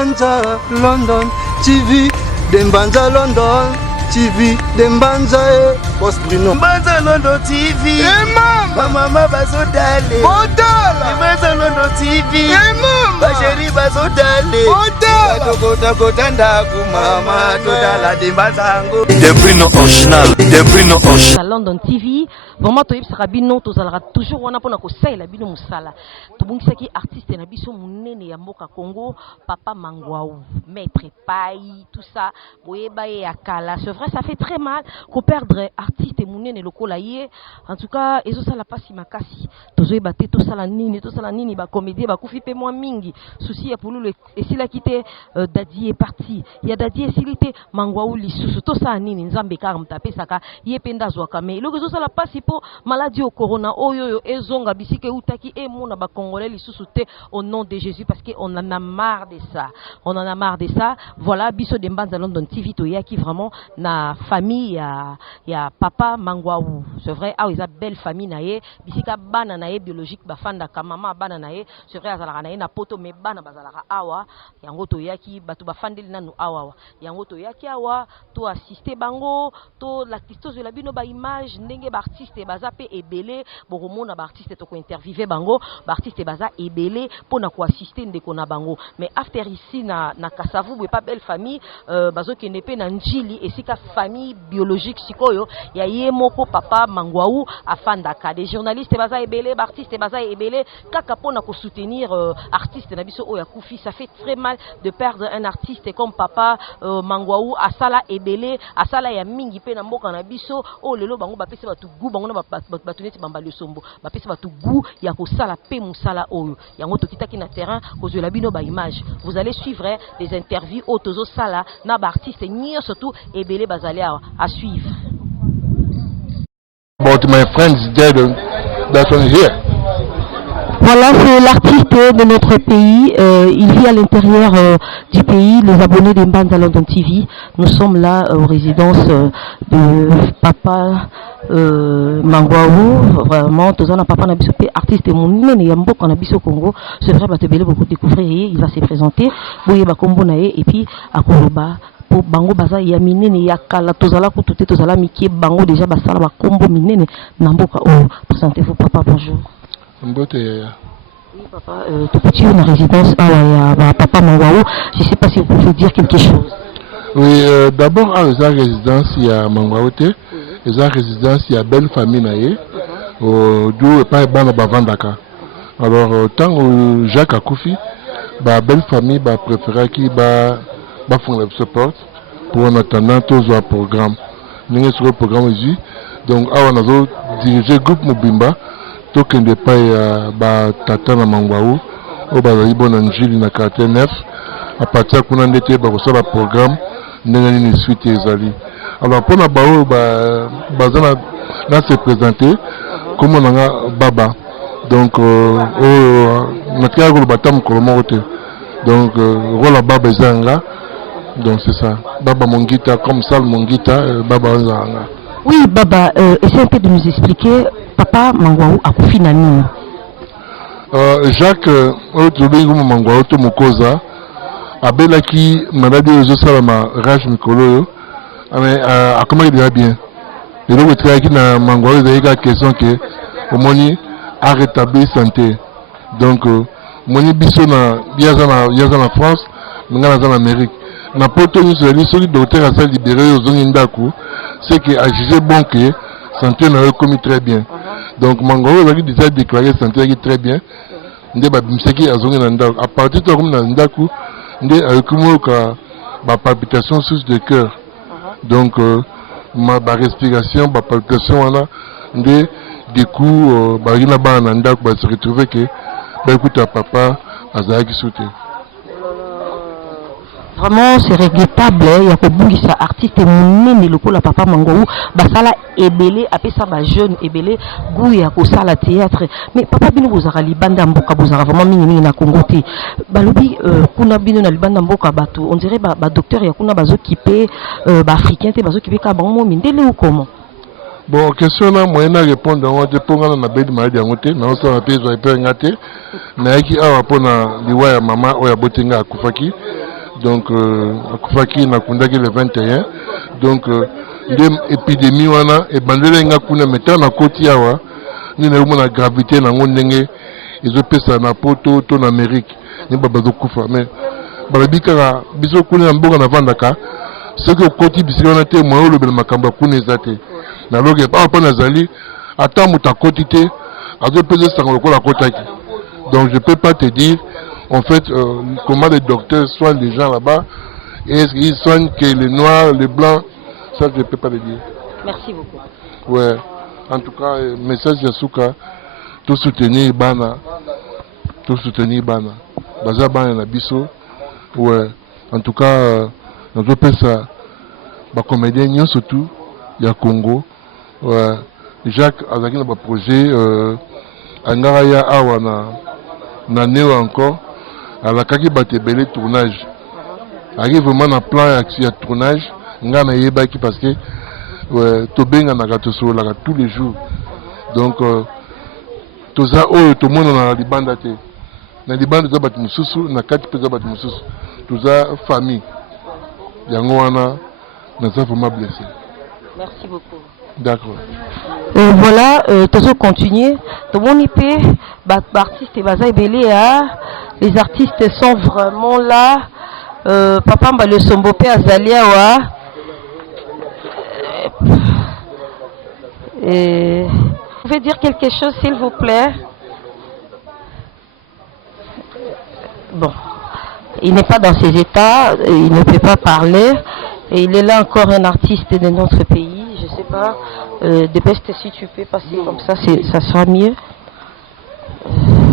Dembanza London TV, Dembanza London TV, Dembanza Boss Bruno. Dembanza London TV. Mama bazodale. Dembanza London TV. Basheri bazodale. Kota ndaku mama todala Dembanza ngo. Debrino original, Debrino original. London TV, vraiment to yebsaka bino tozalaka toujours wana pona ko saela bino musala. Tobungisaki artiste na biso munene ya mboka Congo, Papa Mangwaou, Maître Pai, tout ça, boyeba ya kala. C'est vrai, ça fait très mal qu'on perdre artiste munene lokola ye. En tout cas, ezo sala pasi makasi. Tozoyeba te to sala nini ba comédie ba kufi pe moi mingi. Souci ya pour le et s'il a quitté Dadi est parti. Il y a Dadi et s'il était Mangwaou lisusu to sa nini nzambe ka mtape saka ye penda zwaka me. Lo ezo sala pasi po maladie au corona oyo ezonga bisike utaki e mona ba congolais lisusu te au nom de Jésus parce que on en a marre de ça. On en a marre de ça. Voilà biso Dembanza London TV to yaki vraiment na famille ya Papa Mangwaou. C'est vrai ah ils a belle famille nae bisika bana nae biologique bafanda ka mama bana nae c'est vrai azalaka nae na poto me bana bazalaka awa yango to yaki batu bafandeli nanu awa yango to yaki awa to assister bango to l'actrice de la bino ba image ndenge ba artiste baza pe ebele bokomona ba artiste to ko interviewer bango ba artiste baza ebele pona ko assister ndeko na bango mais after ici na Kasavu bo pas belle famille bazo kende pe na njili esika famille biologique sikoyo ya ye moko Papa Mangwaou afandaka des journalistes baza ebele ba artiste baza ebele kaka pona ko soutenir artiste na biso oya kufi. Ça fait très mal de perdre un artiste comme Papa Mangwaou asala ebele asala ya mingi pe na mboka na biso o lelo bango ba pesa batu gu bango na batu neti bambali sombo ba pesa batu gu ya ko sala pe musala oyo yango to kitaki na terrain ko la bino ba image. Vous allez suivre des interviews autozo sala na ba artiste nyo surtout ebele bazali à suivre. But my friends dead, that's one here. Voilà, c'est l'artiste de notre pays. Il vit à l'intérieur du pays, les abonnés de Dembanza London TV. Nous sommes là aux résidences de Papa Mangwaou. Vraiment, tous un papa nabiso artiste mon yambo qu'on a au Congo. C'est vrai, bah beaucoup découvrir. Il va se présenter. Boye ba kombo nae et puis à Koroba. Pour bango baza ya minene ya kala tozala ko tuté tozala miki bango déjà basala ba kombo minene na mboka o. Présentez-vous papa, bonjour. Oui papa, tout petit une résidence à Papa Mangwaou. Je ne sais pas si vous pouvez dire quelque chose. Oui, d'abord à la résidence il y a Mangwaou té, la résidence il y a belle famille naé, d'où pas ban bavandaka. Alors tant que Jacques Akoufi, ba belle famille ba préféré qui ba font le support pour en attendant tous les programmes. Nous sur le programme ici, donc on a dirigé groupe Mobimba. Token de paille ba tata na Mangwaou au bazali bon angeli na quartier 9 à partir qu'on en était ba sur le programme n'engani suite ezali. Alors pour na bao bazana na se présenter comme on a baba donc na tia ko batam ko mote donc rola baba zanga donc c'est ça baba mongita comme ça mongita baba zanga. Oui baba essayez un peu de nous expliquer Papa Mangwaou a kufi na nini? Jacques Otobengo Mangwaou to Mokoza abelaki maladie ozo salama rage mikolo mais a comment il va bien. Et donc travailler na Mangwaou il y a question que omoni a rétabli santé. Donc moni biso na yaza na France, ngana za na Amérique. Na poto ni soli docteur a libéré aux ndako, c'est que a jugé bon que santé n'a commis très bien. Donc Mangwaou a déjà déclaré santé très bien. À partir de Nandaku, ma palpitation sous le cœur. Donc ma respiration, ma palpitation, des coups, se retrouver que écoute papa Azaki sauté. Vraiment c'est regrettable il y a kobungisa artiste munene lokola Papa Mangwaou basala ebele apesa ba jeune ebele goût ya ko sala théâtre mais papa bino bozara libanda mboka bozara vraiment mingi na Congo te balobi kuna bino na libanda mboka bato on dirait ba docteur ya kuna bazo kipe ba africain te bazo kipe ka bango mindele ou comment. Bon, question là, moi, je réponds à des programmes dans la baie de maladie à monter, mais on s'en rappelle, je vais pas ngater. Mais qui a rapport à l'Iwa maman ou à Botenga à Koufaki. Donc akufaki na kundaki le 21. Donc l'épidémie wana et bandele nga kuna meta na koti awa ni na na gravité na ngondenge ezopesa na poto to na Amérique ni baba kufa mais balabika biso kuna mboka na vandaka ce que koti bisika na te moi le bel makamba kuna ezate na loge pas nazali ata muta koti te azopesa sango lokola kotaki. Donc je peux pas te dire en fait comment les docteurs soignent les gens là-bas et est-ce qu'ils soignent que les noirs, les blancs, ça je peux pas le dire. Merci beaucoup. Ouais, en tout cas message de Souka, tout soutenir Bana, Baza Bana na biso. Ouais, en tout cas nous appelons ça ba comédien surtout il y a Congo. Ouais, Jacques azaki na ba projet angaraya awa na neo encore alakaki batebele tournage. Arrive vraiment na plan ya tournage nga na yebaki parce que tobenga na gato so la tous les jours. Donc toza oyo to mona na libanda te. Na libanda za bat mususu na kati peza bat mususu. Toza famille. Yango wana na ça vraiment blessé. Merci beaucoup. D'accord. Voilà, toujours continuer. Tout le monde peut, artistes et baza belé, les artistes sont vraiment là. Papa mba le sombope azalia wa. Vous pouvez dire quelque chose s'il vous plaît? Bon, il n'est pas dans ses états, il ne peut pas parler. Et il est là encore un artiste de notre pays. Je sais pas, dépêche-toi si tu peux passer comme ça, ça sera mieux.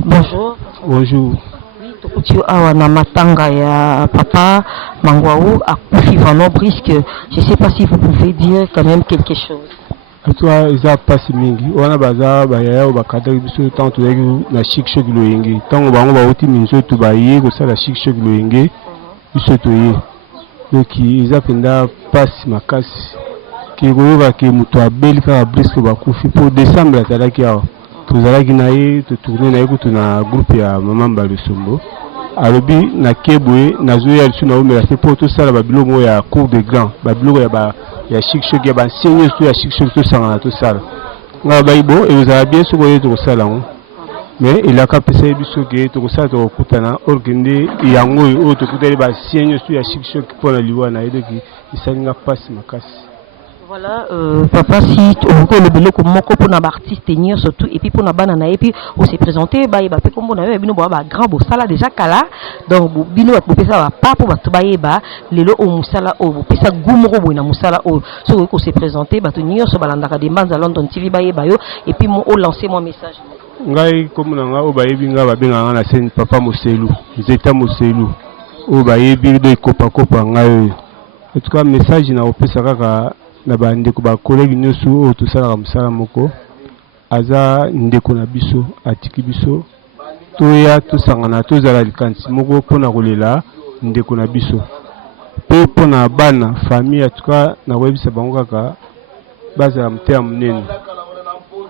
Bonjour. Bonjour. Oui, Tokuti awa na matanga ya papa Mangwaou à Koufi Vano Brisque. Je sais pas si vous pouvez dire quand même quelque chose. Toi, ils ont pas si mingi. On a baza bayaya ou bakada biso tant tu na chic chok loyenge. Tant bango ba oti minzo tu baye ko ça la chic chok loyenge. Biso to ye. Donc ils ont penda passe makasi. Qui goyoka ke muto abeli ka Brisque ba Koufi pour décembre la ki awa. Tozalaki na ye to tourner na ye ko na groupe ya Maman Balusombo. Alobi na kebwe na zo ya tsuna o mela se pour tout ça la babilongo ya cour de grand. Babilongo ya ba ya chic chok ya ba seigneur to ya chic chok to sangana to sala. Nga baibo e vous avez bien ce que to sala ngo. Mais il a capté biso ke to sala to kutana orgende yango o to kutele ba seigneur to ya chic chok pour la liwa na edoki isalinga passe makasi. Voilà, papa, si on le biloko moko pour na artiste tenir surtout et puis pour na banana et puis on s'est présenté ba pe comme on avait bino ba grand bo sala déjà kala donc bino ba pesa ba pa pour ba to ba yeba lelo o musala o pesa gumoro bo na musala o so ko s'est présenté ba tenir so balanda ka demande à London TV ba yeba yo et puis mon o lancer mon message. Ngai comme na nga o ba yebi nga ba benga na scène papa Moselu, Zeta Moselu. O ba yebi do kopa ngai. En tout cas message na opesa kaka na ba ndeko ba collègue nyosu o to sala musala moko aza ndeko na biso atiki biso to ya to sangana to zala likansi moko pona kolela ndeko na biso pe pona bana famille atuka na webisa bango kaka baza mtea munene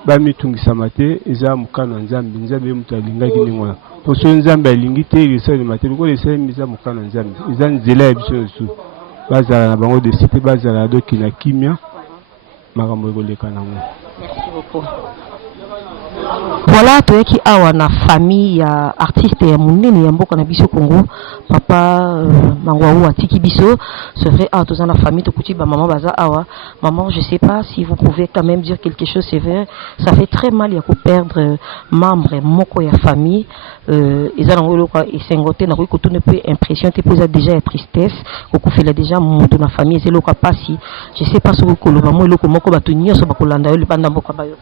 ba mitungisa mate eza mukana nzambe nzambe mutu alingaki ningona poso nzambe alingi te risali mate ko lesali miza mukana nzambe eza nzela ya biso nsu bazala na bango de cité bazala do kina kimia makambo ekoleka nango. Merci beaucoup. Voilà toyeki awa na famille ya artiste ya munene ya mboka na biso Congo papa Mangwaou atiki biso c'est vrai ah tous dans la famille tokuti ba maman baza awa maman je sais pas si vous pouvez quand même dire quelque chose c'est vrai ça fait très mal ya ko perdre membre moko ya famille ezana ngolo ka esengote na ko tune peu impression te poser déjà la tristesse ko fela déjà mutu na famille c'est loka pasi je sais pas ce ko lo ba mo loko moko ba tunyo so ba kolanda yo le banda mboka ba yo.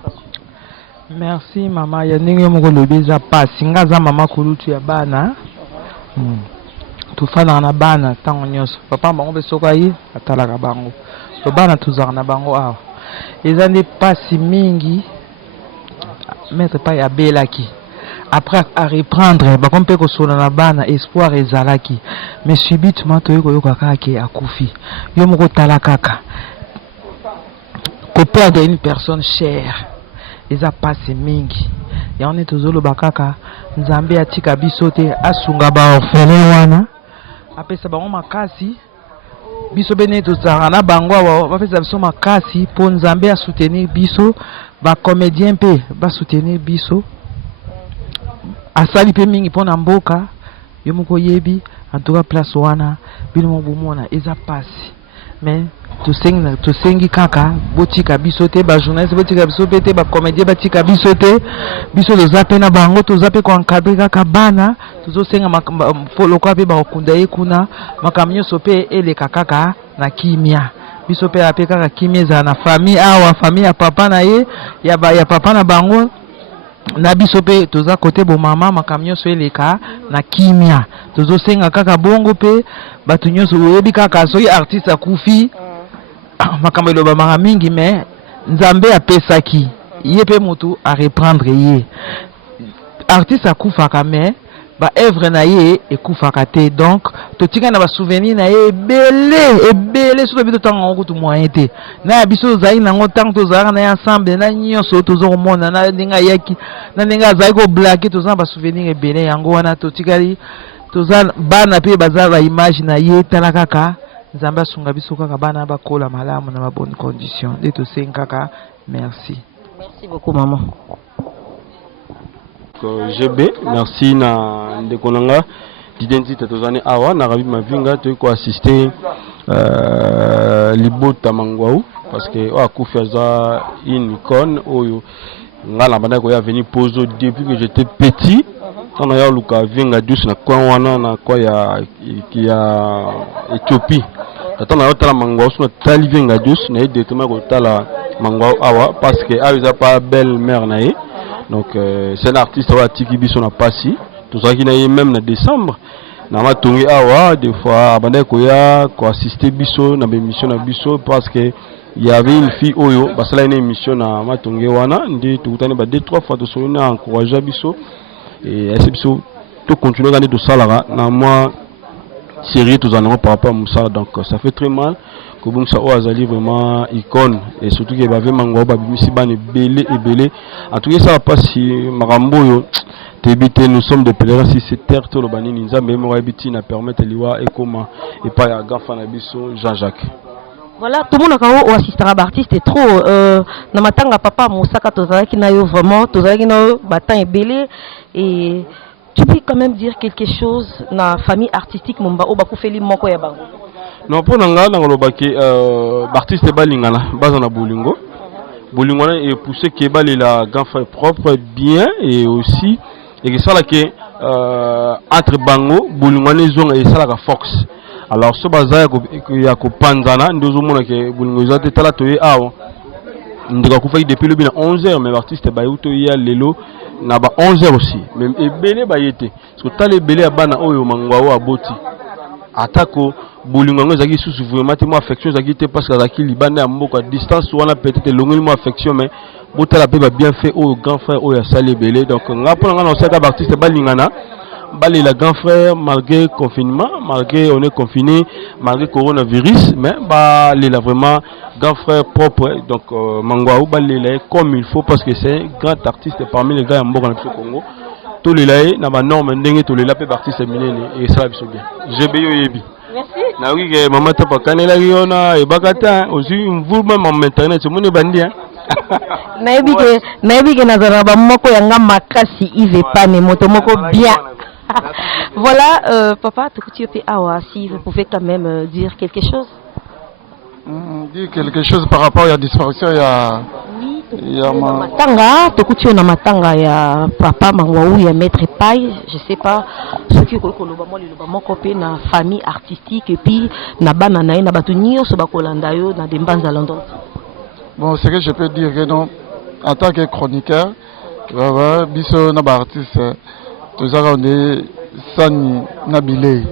Merci maman ya ndenge moko lobeza pasi ngaza mama kulutu ya bana tufana na bana tango nyonso papa bango besoka yi atalaka bango to bana tuzaka na bango awa eza nde pasi mingi maître pa ya belaki après à reprendre ba kompe ko sona na bana espoir ezalaki mais subitement to yoko kaka ke akufi yo moko tala kaka ko perdre une personne chère eza pasi mingi ya on est tozolo bakaka nzambe atika biso te asunga ba orphelin wana bapesa bango makasi biso bene tozalaka na bango awa bapesa biso makasi mpo nzambe asoutenir biso bacomédien mpe basoutenir biso asali mpe mingi mpo na mboka yo moko yebi en tout cas place wana bino mo bomona eza pasi mais tosengi kaka botika biso te bajournaliste botika biso pe te bacomédien batika biso te biso toza mpe na bango toza mpe koencadre kaka bana tozosenga lokola mpe bakokunda ye kuna makambo nyonso mpe eleka kaka na kimia biso mpe ape kaka kimia ezala na famille awa famille ya papa na ye ya papa na bango na biso mpe toza kote bomama makambo nyonso eleka na kimia tozosenga kaka bongo mpe bato nyonso oyebi kaka soki artiste akufi makambo elobamaka mingi mais nzambe apesaki ye mpe motu areprendre ye artiste akufaka mais baœuvre na ye ekufaka te donc totika na basouvenir na ye ebele soki biso ntango yango kutu moyen te na ya biso tozalaki nango ntango tozalaka na ye ensemble na nyonso toza komona na ndenge ayaki na ndenge azalaki koblake toza na basouvenir ebele yango wana totikali toza bana mpe baza baimage na ye tala kaka nzambe asunga biso kaka bana bakola malamu na babonne condition nde tosengi kaka merci beaucoup maman. GB merci na ndeko nanga d'identité tozani awa na rabi mavinga to ko assister libota mangwau parce que akufi aza une icône oyo ngala bana ko ya venir poser depuis que j'étais petit quand on a luka vinga dus na kwa wana na kwa ya Éthiopie attends na otala mangwau so tali vinga dus na directement ko tala mangwau awa parce que aza pas belle mère na ye. Donc c'est un artiste qui biso na pasi tout ça qui na même en décembre na matongi awa des fois abandé koya ko assister biso na émission na biso parce que il y avait une fille oyo basala une émission na matongi wana ndi tukutane ba 2-3 fois to sona encourager biso et essayer biso to continuer gagner de salara na moi série tous en par rapport à ça donc ça fait très mal que bon ça azali vraiment icône et surtout qu'il y avait mango ba bimisi bane belé et belé en tout cas ça va pas si marambo yo tebité nous sommes des pèlerins si c'est terre to lo banini nzambe mo habiti na permettre liwa et comment et pas ya gafa na biso Jean-Jacques. Voilà, tout le monde a assisté à l'artiste est trop na matanga papa Moussaka tozalaki na yo vraiment tozalaki na yo batan et belé et tu peux quand même dire quelque chose na famille artistique momba o bakufeli moko ya bango. Non pour nanga na lobaki artiste balingana bazana bolingo bolingo na et pousser que la gafa propre bien et aussi et que ça là que entre bango bolingo na zone et ça la force alors ce bazaya ya ko panzana ndozo mona que bolingo za te tala toye awa ndika kufa depuis le bien 11h mais l'artiste ba uto ya lelo na ba 11h aussi même ebele ba yete parce que tala ebele ya bana oyo mangwa aboti atako bolingo ngozaki sous vraiment te mo affection zaki te parce que zaki libanda ya mboka distance wana peut-être longoli mo affection mais botala pe ba bien fait au grand frère oyo asali ebele donc ngapo nga na saka artiste balingana bali la grand frère malgré confinement malgré on est confiné malgré coronavirus mais bah il a vraiment grand frère propre donc Mangwaou bali là comme il faut parce que c'est un grand artiste parmi les gars en Mboka na Congo tous les là na ba norme ndenge tous les là pe artiste minene et ça biso bien jebeyo yebi merci na oui que maman ta pa kanela yona e bakata aussi vous même en internet c'est mon bandi hein nayebi ke nazana ba moko yanga makasi ive pane moto moko bien. Voilà, papa, si vous pouvez quand même dire quelque chose. Dire quelque chose par rapport à la disparition, il y a... Oui, na matanga ya papa Mangwaou ya maître Paille, je sais pas ce qui est na famille artistique et puis na banana na batu nyonso bakolanda yo na dembanza London. Bon, ce que je peux dire que non, en tant que chroniqueur, biso na ba artiste tous on est Sani Nabilé.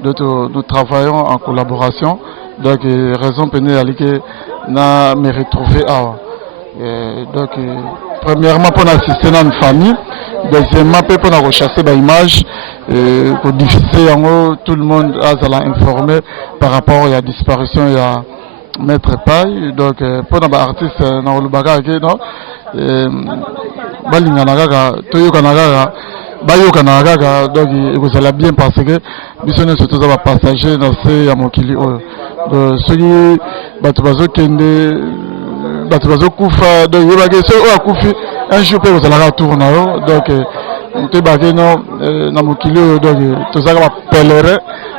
Nous travaillons en collaboration. Donc, raison pour nous na me retrouver à. Donc, premièrement, pour assister à une famille. Deuxièmement, pour rechasser des images. Pour diffuser tout le monde a informé par rapport à la disparition de Maître Paille. Donc, pour les artistes, nous avons dit bayokana kaka donc ekozala bien parce que biso nyonso toza bapassager na se ya mokili oyo soki bato bazokende bato bazokufa donc yebaki soki oyo akufi un jour mpe ekozalaka tour na yo donc toyebaki no na mokili oyo donc tozalaka bapèlerin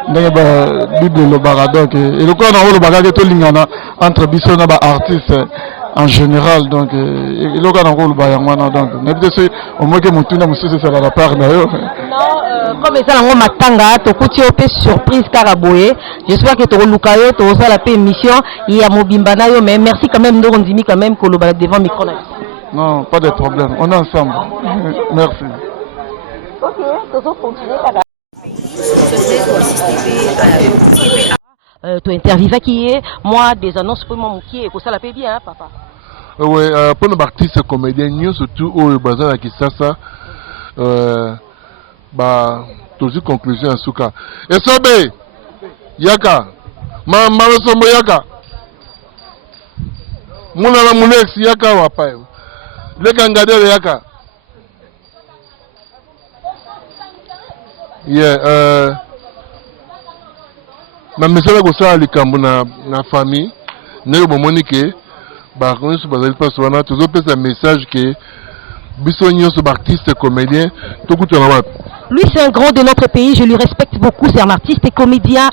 ndenge babible elobaka donc elokola nango olobaka ke tolingana entre biso na baartiste en général donc eloka nango oloba yango wana donc nayebi te soki omoki motuna mosusu esala na part na yo comme ezala yango matanga tokuti yo mpe surprise kaka boye j'espère que tokoluka yo tozala mpe émission ya mobimba na yo mais merci quand même ndoko ndimi quand même koloba devant micro na non pas de problème on est ensemble merci ok tozocontinue kaka tu interviews qui est moi des annonces pour mon qui est ça la paie bien hein, papa. Ouais, pour nos artistes comédiens nous surtout au bazar qui ça bah toujours conclusion en souka. Et sobe yaka ma sombo yaka muna la munex yaka wapa le kangadere yaka yeah na misala kosala likambo na famille ndenge bomoni ke bato nyonso bazali mpasi wana tozopesa message ke biso nyonso baartiste comédien tokutana wapi. Lui, c'est un grand de notre pays, je lui respecte beaucoup, c'est un artiste et comédien.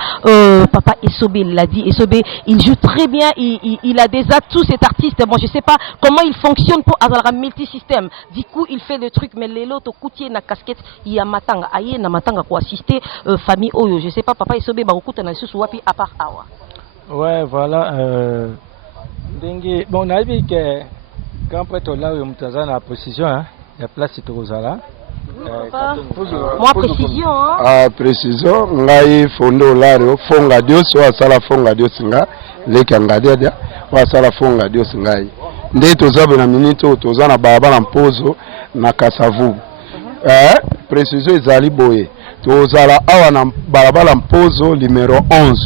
Papa Esobé l'a dit, Esobé, il joue très bien, il a des atouts, cet artiste. Bon, je ne sais pas comment il fonctionne pour avoir un multisystème. Du coup, il fait le truc, mais les autres, côtier, na casquette, il y a matanga, aïe, na matanga pour assister famille Oyo. Je ne sais pas, Papa Esobé, baroukouta na sous wapi à part Awa. Ouais, voilà. Bon, on a vu que quand on est là, on est en position, il y a place de Rosala. Moi précision hein? Ah précision ngai fondo lario fonga dios wa sala fonga dios nga leka ngadia wa sala fonga dios ngai nde tozabe na minito tozana barabara mpozo na Kasavu précision ezali boye tozala awa na barabara mpozo numéro 11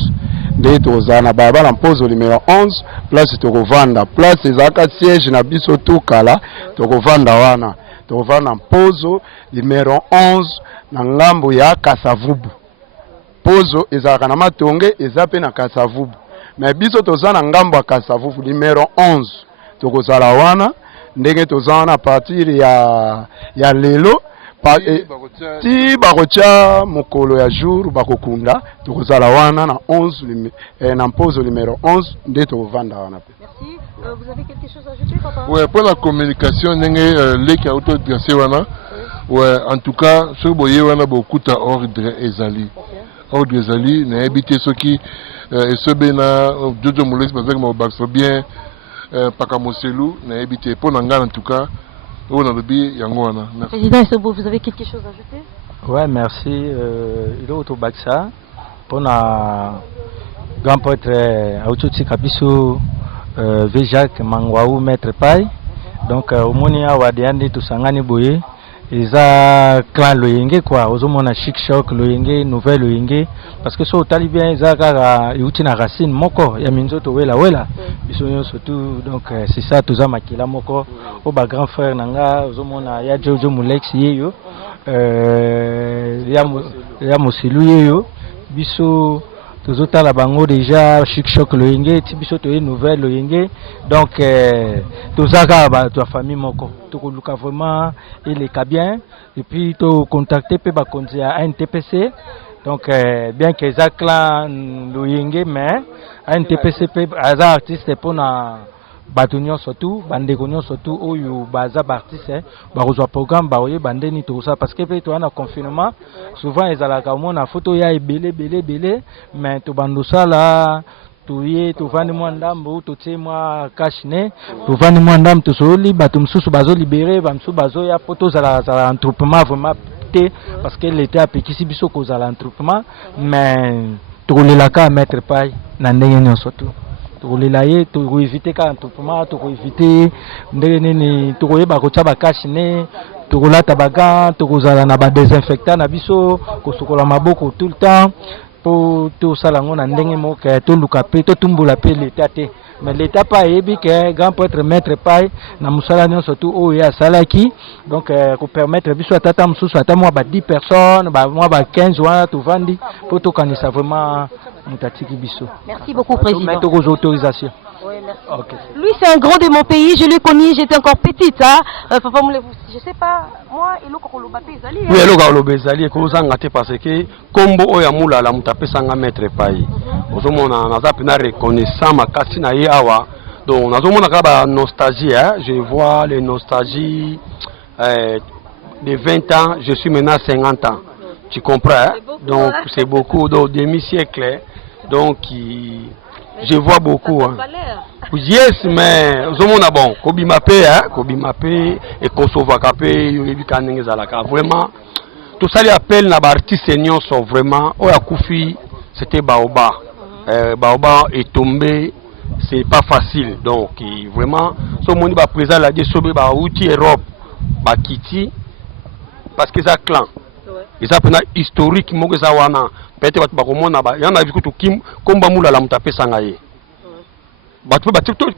nde tozana barabara mpozo numéro 11 place tokovanda place ezaka siège na biso tukala tokovanda wana tovana mpozo numéro 11 na ngambo ya Kasavubu. Pozo ezalaka na matonge ezape na Kasavubu. Mais biso tozana ngambo ya Kasavubu numéro 11 tokozala wana ndenge tozana partir ya lelo ti bakotia mokolo ya jour bakokunda tokozala wana na 11 na mpozo numéro 11 nde tovanda wana pe. Merci. Vous avez quelque chose à ajouter, papa? Ouais, pour la communication, les qui a autodressé wana. Ouais, en tout cas, ce que vous voyez, on a beaucoup d'ordre ezali. Ordre ezali, n'a habité ceux qui se bena, Jojo Moules, parce que mon bac bien, Pakamoselou, n'a habité pour Nangan en tout cas. On a le billet, Yangwana. Président Esobo, vous avez quelque chose à ajouter? Ouais, merci. Il est au Baksa pour na grand poète Aoutou Kabiso. Vejak Mangwaou Maître Pai donc au monia wadiandi tusangani boye eza clan loyenge quoi ozomona chic choc loyenge nouvelle loyenge parce que so tali bien eza kaka yuti na racine moko ya minzoto wela biso surtout donc c'est ça toza makila moko au ba grand frère nanga ozomona ya Jojo Mulex yeyo ya Mosilu yeyo biso tozotala bango déjà chic choc loyenge tibiso toye nouvelle loyenge donc tozaka ba to famille moko tokoluka vraiment il est bien et puis to contacter pe ba konzi à NTPC donc bien que ça clan loyenge mais NTPC pe aza artiste pour na batunyo surtout bandeko surtout oyo baza artiste bakozwa programme baoye bandeni tout ça parce que pe to na confinement souvent ezalaka mona photo ya belé mais to bandosa là tuye to vandi mwandambo to tsemwa kashne to vandi mwandambo to soli batum susu bazo libérer bamsu bazo ya photo za entrepreneur vraiment té parce que l'état pekisi biso ko za l'entrepreneur mais to lelaka mettre pai na ndenge surtout tokolela ye tokoevite kaka entrepreneur tokoevite ndenge nini tokoyeba kotia bakashi ne tokolata baga tokozala na badesinfectant na biso kosokola maboko tout le temps pour tout ça là on a ndenge mo ke to luka pe to tumbula pe l'état te mais l'état pas yebi que grand prêtre maître pai na musala non surtout o ya salaki donc pour permettre biso tata mususu ata moi ba 10 personnes ba moi ba 15 wana to vandi pour to kanisa vraiment mutatiki biso. Merci beaucoup président. Mettre aux autorisations. Oui, merci. Okay. Lui, c'est un grand de mon pays, je l'ai connu, j'étais encore petite. Hein. Je sais pas, moi, il est Zali. Oui, il est Zali, parce que Combo Oyamula, la Mutape Sanga Maître Pai. Nous avons reconnaissant ma cassina Yawa. Donc, nous avons une nostalgie. Je vois les nostalgies de 20 ans, je suis maintenant 50 ans. Tu comprends? Hein? Donc, c'est beaucoup, donc demi-siècle. Donc, je vois beaucoup. Hein. Yes, mais bon, Kobi Mapé et Kosovo Kapé, vraiment, tout ça les appels na artistes seniors sont vraiment, Koufi, c'était Baoba. Baoba est tombé, c'est pas facile. Donc, vraiment, ce monde va présenter la désobé, outil Europe, Kitty, parce que ça clan. Et ça peut être historique, peut-être il y en a vu que tout Kim, comme Bamoula la Mutape Sangaye.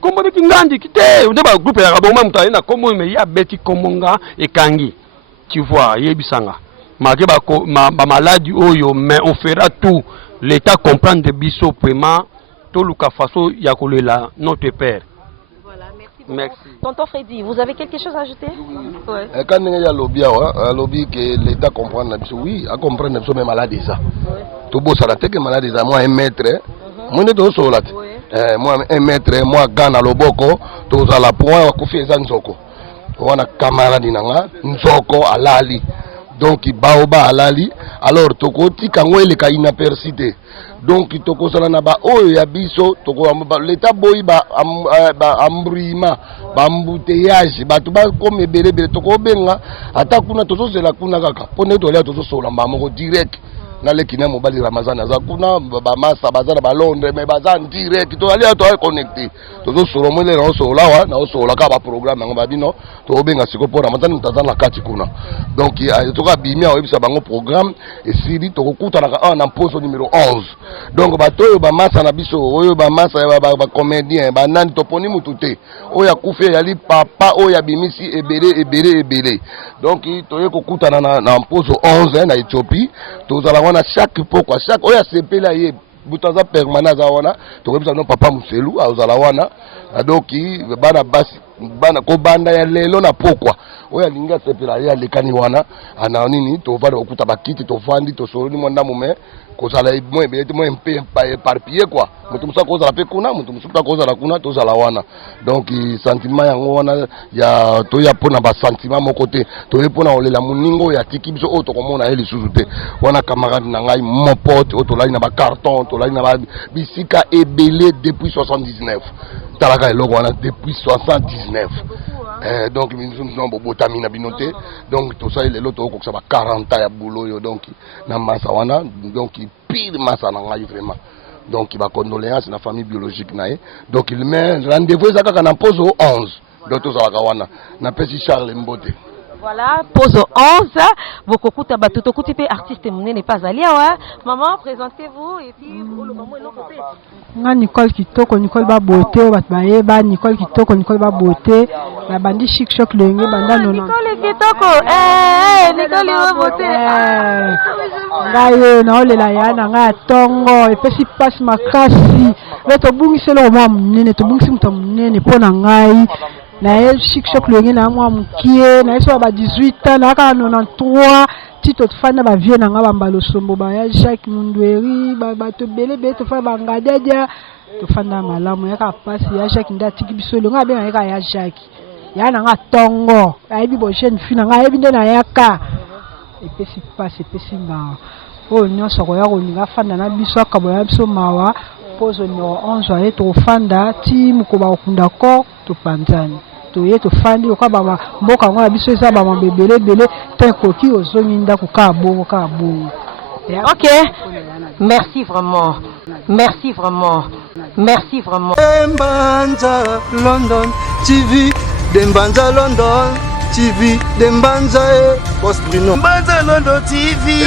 Comme Ngandi, qui était, on a un groupe de comme il y a Betty Komonga et Kangi. Tu vois, Yebisanga. Ma maladie, mais on fera tout. L'État comprend de Bisso, vraiment, tout le Faso, Yakolela, notre père. Merci. Tonton Freddy, vous avez quelque chose à ajouter? Oui. Quand il y a un lobby que l'État comprend, oui, à comprendre que c'est malade ça. Tout beau ça, c'est que malade ça, moi un maître, moi ne dois pas moi un maître, moi Ghana Loboko, tout ça la point, on fait ça Nzoko. On a camarade nanga, Nzoko alali. Donc Baoba alali, alors toko tikango ele ka inapercité. Donc toko sala na ba oyo ya biso toko l'état boyi ba ambrima ba embouteillage ba to ba comme ebele toko benga ata kuna tozo zela kuna kaka pone to le tozo sola ba moko direct na le kina mobali Ramazan za kuna ba masa bazana ba Londres mais bazan direct to ali to connecté tozo sola mo le ro sola wa na sola ka ba programme ngo ba bino to benga siko pour Ramazan tazana kati kuna donc to ka bimia oyebisa bango programme et sidi to kuta na poso numéro 11. Donc bato ba masa na biso oyo ba masa ba comédien ba nani toponi mutute oya kufe yali papa oya bimisi ebele donc toye kokuta na poso 11 na Éthiopie tozala wana chaque pokwa chaque oya sepela ye butaza permanent za wana tokebisa no papa muselu azala wana donc bana basi bana ko banda ya lelo na pokwa oya linga sepela ya lekani wana ana nini to vale okuta bakiti to vandi to solo ni mwanda mume ko sala mo ebele mo mpe éparpillé quoi mutu musa ko sala pe kuna mutu musu ko sala kuna to sala wana donc sentiment yango wana ya to ya pona ba sentiment mo côté to ye pona olela muningo ya tiki biso o to komona eli suzute wana camarade na ngai mon pote o to la na ba carton to la na ba bisika ebele depuis 79 talaka eloko wana depuis 79. Donc nous sommes botami na binoté donc tout ça il est l'autre ko ça va 40 ans ya boulot donc na masa wana donc pire masa na ngai vraiment donc il va condoléances na famille biologique nae donc il met rendez-vous ça na pose au 11 donc tout ça wana na pesi Charles Mbote. Voilà, pose au 11. Bokokuta batuto kutipe artiste n'est pas allé ouais. Maman, présentez-vous et puis le maman est côté. Nga Nicole Kitoko, Nicole ba beauté, ba Nicole Kitoko, Nicole ba beauté, la bandi chic choc le ngi banda non. Nicole Kitoko, Nicole ba beauté. Ngaye na ole la yana nga tongo et puis passe makasi. Le to bungisi lo mwa munene, to bungisi mta munene pona ngai. Na el chic choc le ngi na mwa mukie, na eso ba 18 ans na ka 93. Tito tofanda ba vie na nga bambalo sombo ba ya Jacques Mundweri ba to bele to fa bangadedia to fanda malamu ya ka pasi ya Jacques ndatiki bisolo nga be na ya Jacques ya na nga tongo ya bi bo jeune fina nga ebi na yaka epesi passe epesi nga o nyoso ko ya ko ninga fanda na biso akabo ya biso mawa pozo no 11 to fanda ti mukoba okunda ko to panzani toye tofandi okwa baba mboka ngo biso eza ba mabebele bele tenkoki ozongi ndako ka bongo ka bongo. OK. Merci vraiment. Merci vraiment. Merci vraiment. Dembanza London TV, Dembanza London TV Dembanza Boss Bruno Dembanza Londo TV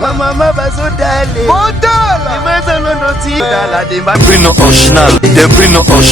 Mama Bazodale Dembanza Londo TV Bruno original, de Bruno original.